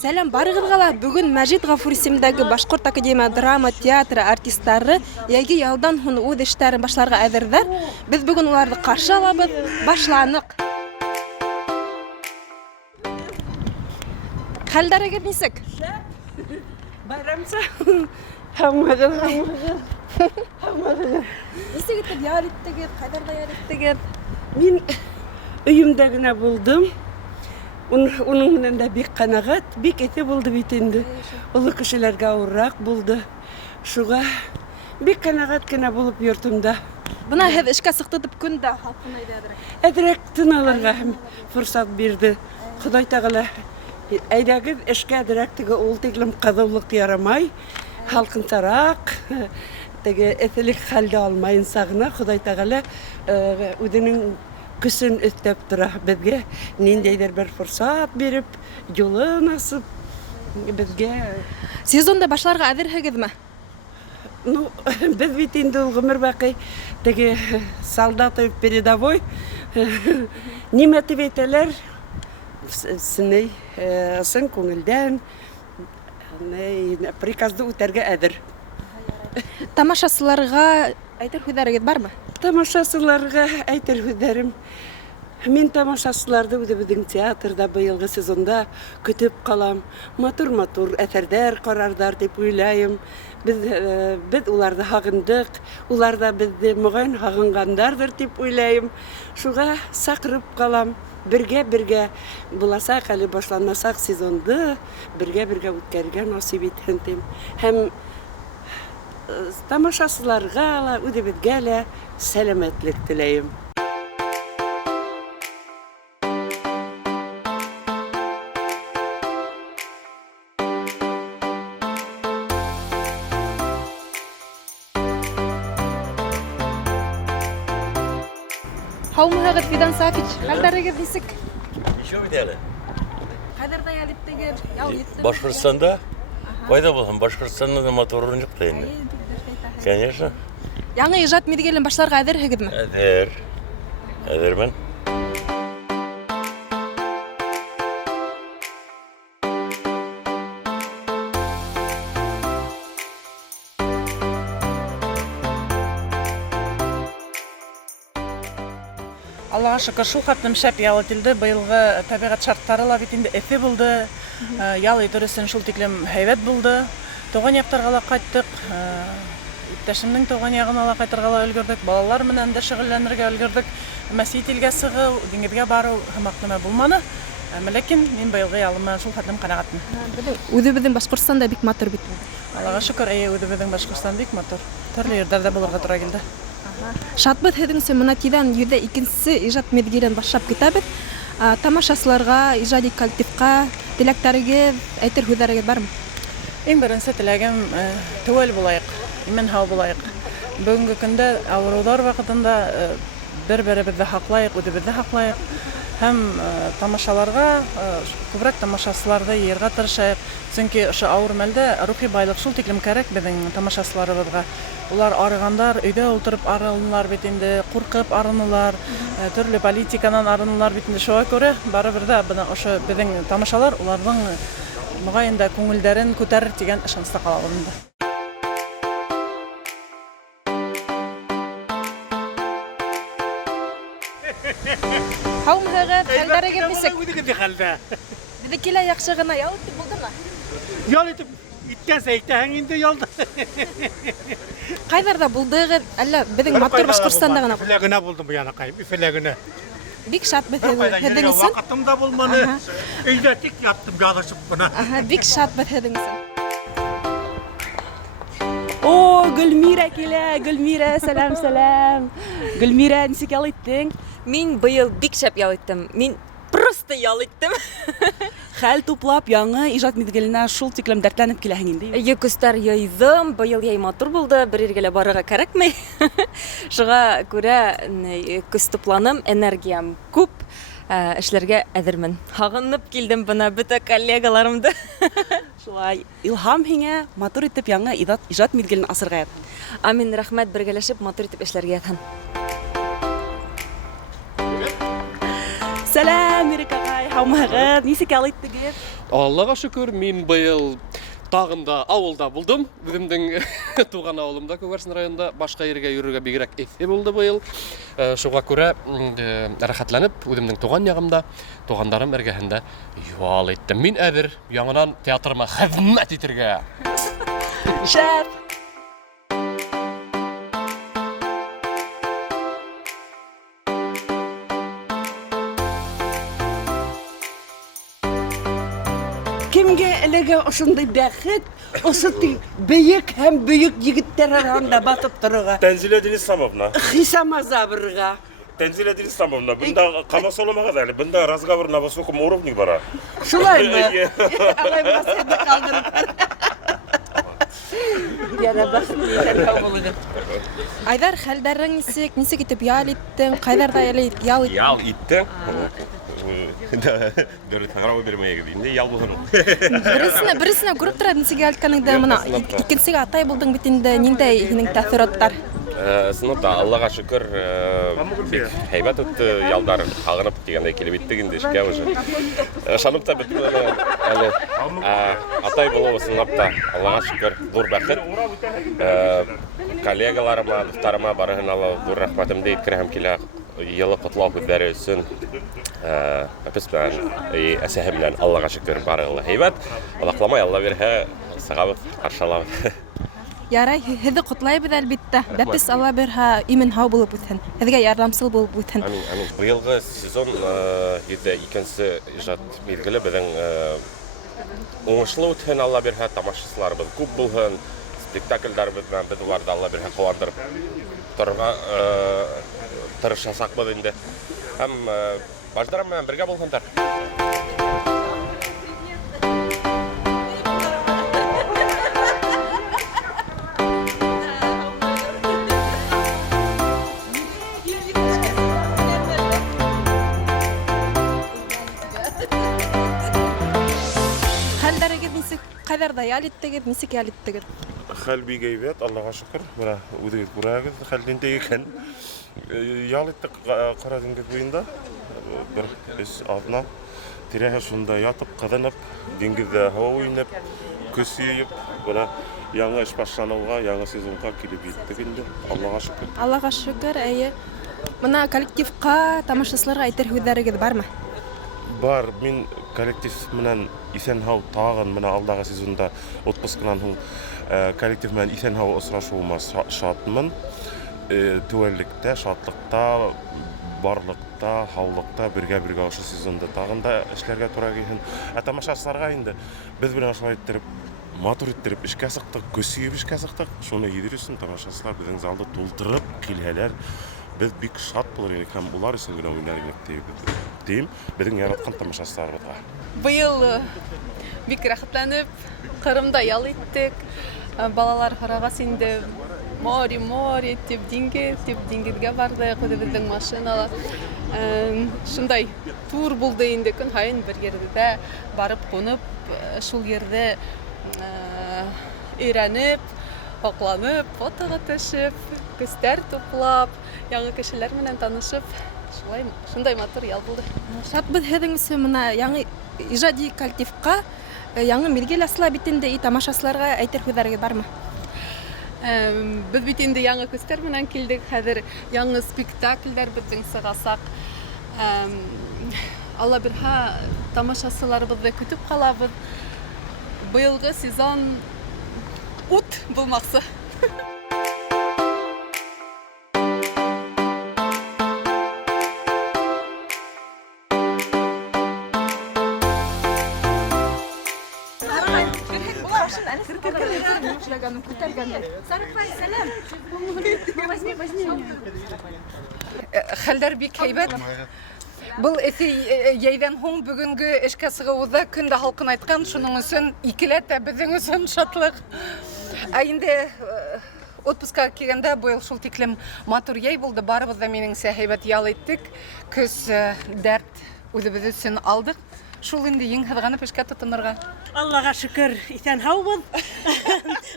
Сәлем барыгызга ла бүген Мәҗит Гафур исемендәге Башкорт академия драма театры артистлары яги ялдан һуң үз эшләрен башларга әзерләр. Без бүген уларны каршы алабыз. Башланык. Хәлдәрегез нисек? Байрамса. Хаммагыз. Нисек итеп ял иттегез? Кайдарда ял иттегез? Мин өйümдә генә булдым. Уның менән дә бик канагат, бик эте булды бит инде. Улы кешеләргә авыррак булды. Шуга бик канагат кенә булып йортымда. Бына һез эшкә сыкты дип көндә халкына әйдәдер. Әдрәк тын алырга форсат бирде. Ходай Тәгалә әйдәгез эшкә әдрәк теге ул тиклем кызулык ярамай. Халкынтарак теге этлек хәлдә алмайын сагына Ходай Тәгалә үзенең көсөн өстәп тора безгә ниндәйдер бер форсат биреп, юлын асып безгә. Сезонда башларга әзерһегезме? Ну, без бит инде ул гомер бакый теге солдаты передовой нимә дип әйтәләр? Синей сын күңелдән приказды үтәргә әзер. Тамашачыларга әйтер һүзләрегез бармы? Тамашачыларга әйтер һүзләрем. Мин тамашачыларды үзебезнең театрда быелгы сезонда көтеп калам. Матур-матур әсәрләр карардар дип уйлыйм. Без уларны хагындык, улар да безне мөгаен хагынгандардыр дип уйлыйм. Шуга сакырып калам. Бергә буласак, әле башланмасак сезонды бергә үткәргә насип итһен дим. Һәм тамашачыларга ла, үзебезгә лә сәламәтлек теләйм. Һаумыгыз Фидан Сафич, хәлдәрегез нисек? Еще бит әле. Кадәрдә ял иттегез? Ял иттегез? Башкортстанда? Кайда булһын? Башкортстанда да моторын юк та инде. Конечно. Яңа иҗат мизгелен башларга әзерһегезме? Әзермен. Аллаға шөкер, шул хәтлем шәп ял ителде. Быелгы табигать шартлары ла бит инде эфе булды. Ял итү өчен шул тиклем һәйбәт булды. Туган яктарга ла кайттык. Иптәшемнең туган ягына ла кайтырга ла өлгердек. Балалар менән дә шөгыльләнергә өлгердек. Мәсҗид илгә сыгу, диңгезгә бару һәммәк нәмә булманы. Ләкин мин быелгы ялыма шул хәтлем канагатмын. Үзебезнең Башкортстанда бик матур бит. Аллаға шөкер, үзебезнең Башкортстан бик матур. Төрле җирләрдә булырга туры килде. Шатбыз һеҙҙең мына тиҙән йөҙҙә икенсе ижад меҙгилен башлап китәбеҙ. Тамашасыларға, ижади коллективҡа теләктәрегеҙ, әйтер һүҙҙәрегеҙ бармы? Иң беренсе теләгем теүәл булайыҡ, имен-һау булайыҡ. Бөгөнгө көндә ауырыуҙар ваҡытында бер-беребеҙҙе һаҡлайыҡ, үҙебеҙҙе һаҡлайыҡ. Һәм тамашаларға, күберәк тамашасыларҙы йыйырға тырышайыҡ. Сөнки ошо ауыр мәлдә рухи байлыҡ шул тиклем кәрәк беҙҙең тамашасыларыбыҙға. Улар арығандар, өйҙә ултырып арынылар бит инде, ҡурҡып арынылар, төрлө политиканан арынылар бит инде. Шуға күрә барыбер ҙә ошо беҙҙең тамашалар уларҙың моғайын да күңелдәрен күтәрер тигән ышаныста ҡалабыҙ инде. Һаумыһығыҙ, хәлдәрегеҙ нисек? Үҙегеҙҙе хәлдә. Беҙҙеке лә яҡшы ғына ял итеп булдымы? Ял итеп иткәнсә әйтәһең инде ялда. Ҡайҙарҙа булдығыҙ, әллә беҙҙең матур Башҡортостанда ғына? Өфөлә генә булдым bu янакайым, Өфөлә генә. Бик шатбыҙ һеҙҙең өсөн. Ваҡытым да булманы. Өйҙә тик яттым яҙышып бына. Бик шатбыҙ һеҙҙең өсөн. О, Гөлмира килә, Гөлмира, сәләм. Гөлмира, нисек ял иттең? Мин быйыл бик шәп ял иттем. Мин просто ял иттем. Хәл туплап, яңы ижад миҙгеленә шул тиклем дәртләнеп киләһең инде. Йөкөстәр яйҙым, быйыл яй матур булды, бер ергә лә барырға кәрәкмәй. Шуға күрә көс тупланым, энергиям күп, эшләргә әҙермен. Һағынып килдем бына бөтә коллегаларымды. Шулай, илһам һиңә матур итеп яңы ижад миҙгелен асырға ятһын. Амин, рәхмәт, бергәләшеп матур итеп эшләргә ятһын. Сәләм, Гөлмирек агай, һаумыгыз, нисек ял иттегез? Аллаға шүкір, мен быйыл тағында ауылда булдым. Үземнең туган авылымда Күгәрсен районында башка ергә йөрергә бигрәк эфе булды быйыл. Шуңа күрә рәхәтләнеп, үземнең туган ягымда, тугандарым эргәһендә ял иттем. Мин әзер яңадан театрыма хезмәт итәргә. Шәп. Кемгә эләгә ошондай бәхет, ошо бөек һәм бөек егеттәр арасында батып торырга. Тәнзилә Денис Самовна. Хисам Азабырга. Тәнзилә Денис Самовна, бында кама соламагыз әле. Бында разговор на высоком уровне бара. Шулаймы? Алай басыды калдырып. Яра басты. Айдар, хәлдәрең нисек итеп ял иттең, кайдарда ял иттең? Ял иттең. Дөрет харау бермәйгез инде ял булган. Берсенә күреп тора, нисек ял иткәнеңдә моны икенчегә атай булдың бит инде, ниндәй һинең тәэсираттар? Сыныпта Аллаға шүкір бик һәйбәт үтте ялдар һагынып дигәндәй килеп иттек инде эшкә уже. Шанып та бит әле атай булуы сыныпта Аллаға шүкір зур бәхет. Коллегаларыма, дусларыма барыгына зур рәхмәтемне әйткәнем килә. Йылы котлау күзләре өчен әпес белән, әсәһе белән Аллаға шөкер барыгы һәйбәт. Алакламай Алла бирһә, сагабыз, каршылабыз. Ярай, һеҙҙе ҡотлайбыҙ әлбиттә. Бәпес Алла бирһә, имен һау булып үтһен. Һеҙгә ярҙамсыл булып үтһен. Амин, амин. Быйылғы сезон икенсе ижад миҙгеле беҙҙең уңышлы үтһен, Алла бирһә, тамашасыларыбыҙ күп булһын, спектакльдарыбыҙ менән беҙ уларҙы Алла бирһә ҡыуандырып торорға тырышасаҡбыҙ инде. Һәм баждарым менән бергә булһындар. Хәлдәрегеҙ нисек, ҡайҙарҙа ял иттегеҙ, нисек ял иттегеҙ? Хәл бик әйбәт, Аллаға шөкөр. Менә үҙегеҙ күрәгеҙ, хәл ниндәй икән. Ял иттек Ҡара диңгеҙ буйында. Бер эш аҙна. Тирәһе шунда ятып, ҡыҙынып, диңгеҙҙә һыуа уйнап, көс йыйып, бына яңы эш башланыуға, яңы сезонға килеп еттек инде. Аллаға шөкөр. Аллаға шөкөр, әйе. Бына коллективҡа, тамашасыларға әйтер һүҙҙәрегеҙ бармы? Бар, мин коллектив менән иҫән-һау тағын менә алдағы сезонда отпускынан һуң коллектив менән иҫән-һау осрашыуыма шатмын. Тәүәллектә, шатлыҡта, барлыҡта, һаулыҡта бергә ошо сезонда тағын да эшләргә тура килһен. Тамашасыларға инде беҙ белән шулай иттереп, матур иттереп эшкә сыҡтык, көс йыйып эшкә сыҡтык. Шуны йөҙөр өсөн тамашасылар беҙҙең залды тултырып килһәләр, беҙ бик шат булыр инек һәм улар өсөн генә уйнар инек тием, беҙҙең яратҡан тамашасыларыбыҙға. Быйыл бик рәхәтләнеп, Ҡырымда ял иттек. Балалар һорағас инде море, тип диңгеҙгә бардык, үҙебеҙҙең машинала. Шундай тур булды инде, көн һайын бер ерҙә барып ҡунып, шул ерҙе өйрәнеп, һоҡланып, фотоға төшөп, көстәр туплап, яңы кешеләр менән танышып, шундай матур ял булды. Шатбыҙ һеҙҙең өсөн бына яңы ижади коллективҡа, яңы миҙгел асыла бит инде, тамашасыларға әйтер һүҙҙәрегеҙ бармы? Беҙ бит инде яңы көстәр менән килдек, хәҙер яңы спектакльдәр беҙҙең сығасаҡ. Алла бирһә, тамашасыларыбыҙҙы көтөп ҡалабыҙ. Быйылғы сезон ут булмаҡсы. Хәлдәр бик һәйбәт. Был эҫе йәйҙән һуң бөгөнгө эшкә сығыуҙа көндә һалҡын айтҡан, шуның өсөн икеләтә беҙҙең өсөн шатлыҡ. Ә инде отпускка килгәндә быйыл шул тиклем матур йәй булды, барыбыҙ ҙа минеңсә һәйбәт ял иттек. Көс, дәрт үҙебеҙ өсөн алдыҡ. Шул инде еңһыҙғанып эшкә тотонорға. Аллаға шөкөр, иҫән һаубыҙ.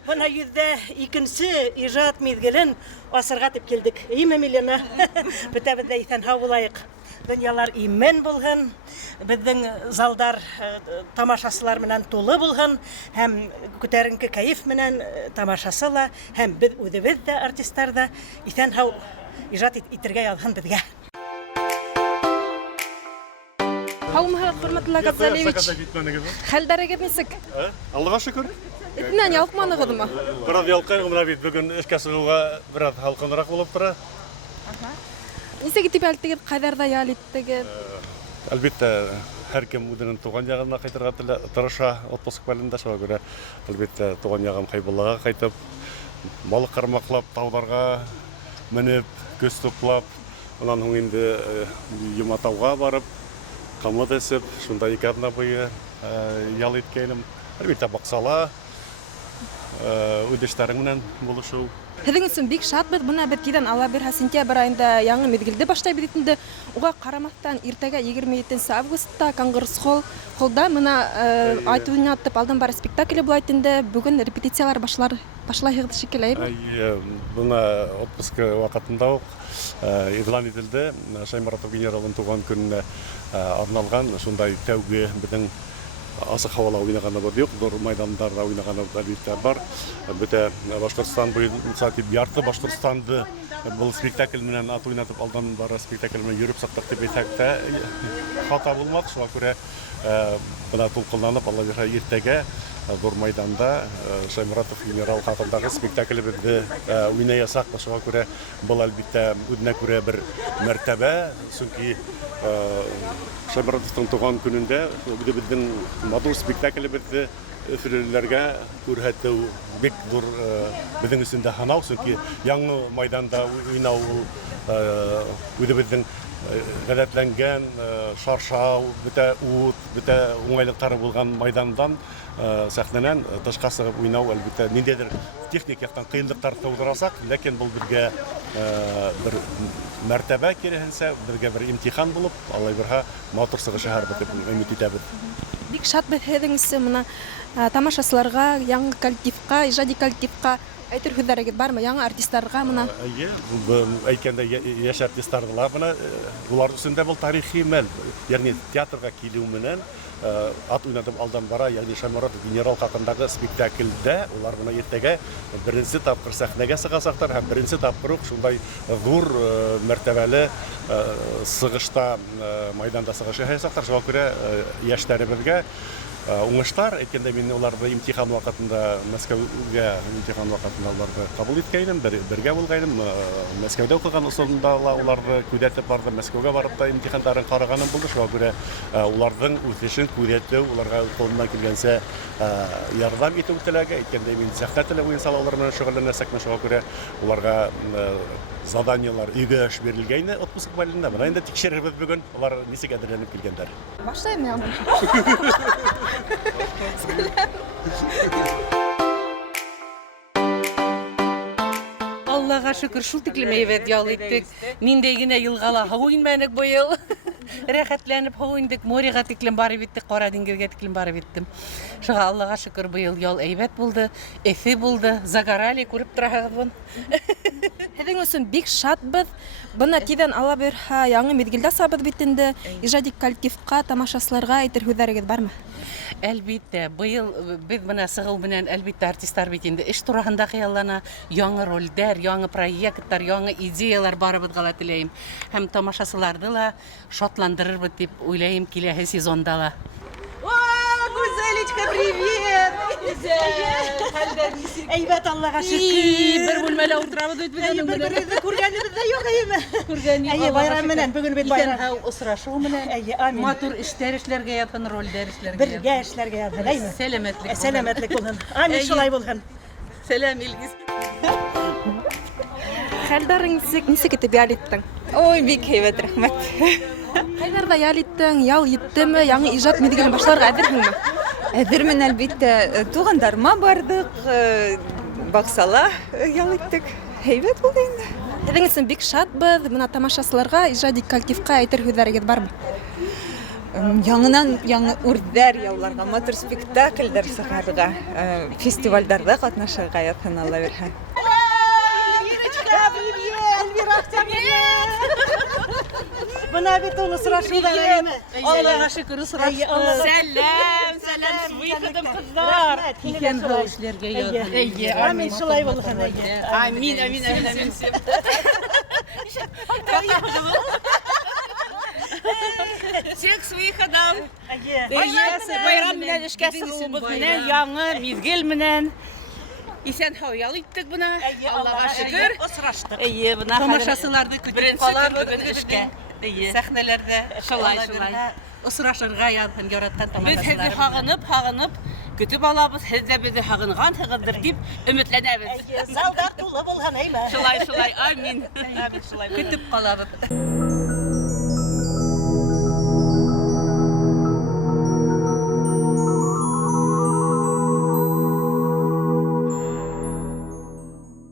Бына йөҙҙә икенсе ижад миҙгелен асырға тип килдек. Име, Милена? Бөтәбеҙ ҙә иҫән һау булайыҡ. дөньялар имен булһын, безнең залдар тамашасылар менән тулы булһын, һәм күтәренке кайф менән тамашасыла, һәм без үҙебез дә артистлар да исән-һау ижад итергә язһын безгә. Һаумыһыз, хөрмәтле Газалевич. Хәлдәрегез нисек? Аллаға шөкөр. Этнән ялкманыгызмы? Бераз ялкайм, менә бит бүген эшкә сыгуга бераз халкынрак булып тора. Нисек итеп әлтегез, кайдарда ял иттегез? Әлбәттә, һәркем үзенең туган ягына кайтырга тырыша, отпуск беләндә шуңа күрә әлбәттә туган ягым Хайбуллага кайтып, балык кармаклап, таударга менеп, көз туплап, аннан соң инде Юматауга барып, камыт эсеп, шунда 2 атна буе ял иткәнем. Әлбәттә баксала, үдештәрем менән булышу. Һеҙҙең өсөн бик шатбыҙ. Бына беҙ тиҙҙән ала бер сентябрь айында яңы миҙгелде башлайбыҙ инде. Уға ҡарамаҫтан иртәгә 27 августта Конгресс холлда мына айт уйнатып алдан бары спектакле булайт инде. Бүген репетициялар башлайһығыҙ шикелле. Бына отпуск ваҡытында уҡ иғлан ителде. Шайморатов генералын туған көнөнә арналған шундай тәүге беҙҙең асыҡ һауала уйнағаныбыҙ юҡ, ҙур майдандарҙа уйнағаныбыҙ әлбиттә бар. Бөтә Башҡортостан буйынса ярты Башҡортостанды был спектакль менән ат уйнатып алдан бара спектакль менән йөрөп саҡтыҡ дип әйтһәк тә хата булмаҫ. Шуға күрә бына тулҡынланып, Алла бирһә, иртәгә ҙур майданда Шайморатов генерал хаҡындағы спектаклебеҙҙе уйнаясаҡ. Шуға күрә был әлбиттә үҙенә күрә бер мәртәбә, сөнки Шайморатовтың туған көнөндә үҙебеҙҙең матур спектаклебеҙҙе өфөлөләргә күрһәтеү бик ҙур беҙҙең өсөн дә һанау, сөнки яңы майданда уйнау үҙебеҙҙең ғәҙәтләнгән шаршау, бөтә ут, бөтә уңайлыҡтары булған майдандан сәхнәнән тышҡа сығып уйнау әлбиттә ниндәйҙер техник яҡтан ҡыйынлыҡтар тыуҙырасаҡ, ләкин был беҙгә бер мәртәбә, киреһенсә, беҙгә бер имтихан булып, Алла бирһә, матур сығышаһарбыҙ дип өмөт итәбеҙ. Бик шатбыҙ һеҙҙең өсөн мына тамашасыларға, яңы коллективҡа, ижади коллективҡа әйтер һүҙҙәрегеҙ бармы? Яңы артисттарға мына? Эйе, әйткәндә йәш артисттарға бына улар өсөн дә был тарихи мәл. Ягъни театрға килеү менән ат уйнатып алдан бара, ягъни Шайморатов генерал хаҡындағы спектаклдә улар бына иртәгә беренсе тапҡыр сәхнәгә сығасаҡтар һәм беренсе тапҡыр уҡ шундай ҙур мәртәбәле сығышта майданда сығыш яһаясаҡтар. Шуға күрә йәштәребеҙгә уңыштар. Әйткәндә мин уларҙы имтихан ваҡытында Мәскәүгә имтихан ваҡытында уларҙы ҡабул иткәйнем, бергә булғайным. Мәскәүҙә уҡыған осоронда ла уларҙы күҙәтеп барҙы. Мәскәүгә барып та имтихандарын ҡарағаным булды. Шуға күрә уларҙың үҫешен күҙәтеү, уларға ҡулымдан килгәнсә ярҙам итеү теләге. Әйткәндә мин сәхнә теле буйынса улар менән шөғөлләнәсәкмен. Шуға күрә уларға заданиялар өйгә эш бирелгәйне отпуск мәлендә. Бына инде тикшерербеҙ бөгөн, улар нисек әҙерләнеп килгәндәр. Башлайым яңы. Аллаға шөкөр, шул тиклем әйбәт ял иттек. Ниндәй генә йылғала һыу инмәнек быйыл. Рәхәтләнеп һыу индек, морегә тиклем барып иттек, Ҡара диңгеҙгә тиклем барып иттем. Шуға Аллаға шөкөр, быйыл ял әйбәт булды, эҫе булды, загорали, күреп тораһығыҙ. Һеҙҙең өсөн бик шатбыҙ. Бына тиҙҙән ала бирһә, яңы миҙгелдә сабыҙ бит инде. Ижади коллективҡа, тамашасыларға әйтер һүҙҙәрегеҙ бармы? Әлбиттә, быйыл беҙ бына сығыу менән әлбиттә артисттар бит инде эш тураһында хыяллана, яңы ролдәр, яңы проекттар, яңы идеялар барыбыҙға ла теләйем. Һәм тамашасыларҙы ла шатландырырбыҙ дип уйлайым киләһе сезонда ла. Гүзәлечка, привет! Әйбәт, Аллаға шөкөр. Бер бүлмәлә ултырабыҙ бит беҙ. Бер-беребеҙҙе күргәнебеҙ дә юҡ, әйеме? Әйе, байрам менән, бөгөн бит байрам. Исән-һау осрашыу менән. Әйе, амин. Матур эштәр эшләргә яҙһын, ролдәр эшләргә. Бергә эшләргә яҙһын, әйме? Сәләмәтлек. Сәләмәтлек булһын. Амин, шулай булһын. Сәләм, Илгиз. Хәлдәрең нисек итеп ял иттең? Ой, бик һәйбәт, рәхмәт. Ҡайҙарҙа ял иттең, ял еттеме, яңы ижад миҙгелен башларға әҙерһеңме? Әҙермен, әлбиттә, туғандарыма бардыҡ, баҡсала ял иттек. Һәйбәт булды инде. Һеҙҙең өсөн бик шатбыҙ. Бына тамашасыларға, ижади коллективҡа әйтер һүҙҙәрегеҙ бармы? Яңынан яңы үрҙәр яуларға, матур спектаклдәр сығарырға, фестивалдәрҙә ҡатнашырға яҙһын, Алла бирһә. Ирочка, привет! Эльвира, привет! Бына бит ул осрашуда әйме. Аллага шөкер осраштык. Сәлам, сәлам, выходом кыздар. Икән һәм эшләргә язды. Амин, шулай булсын. Амин, амин, амин, амин. Всех с выходом. Байрам менән эшкә сыгуыбыз менән, яңы мизгел менән. Исән һау ял иттек бuna. Аллага шөкер. Осраштык. Әйе, бuna Тамашасыларды көтеп калам бүгін эшкә. Сәхнәләрдә Шулай, шулай. осрашырга һәм яраттан Без һеҙҙе тамашасылар. һағынып, көтөп алабыз. Һеҙ дә беҙҙе һағынғанһығыҙҙыр дип өмөтләнәбез. Залдар тулы булһын, әйме. Шулай, шулай. Амин. Көтеп калабыз.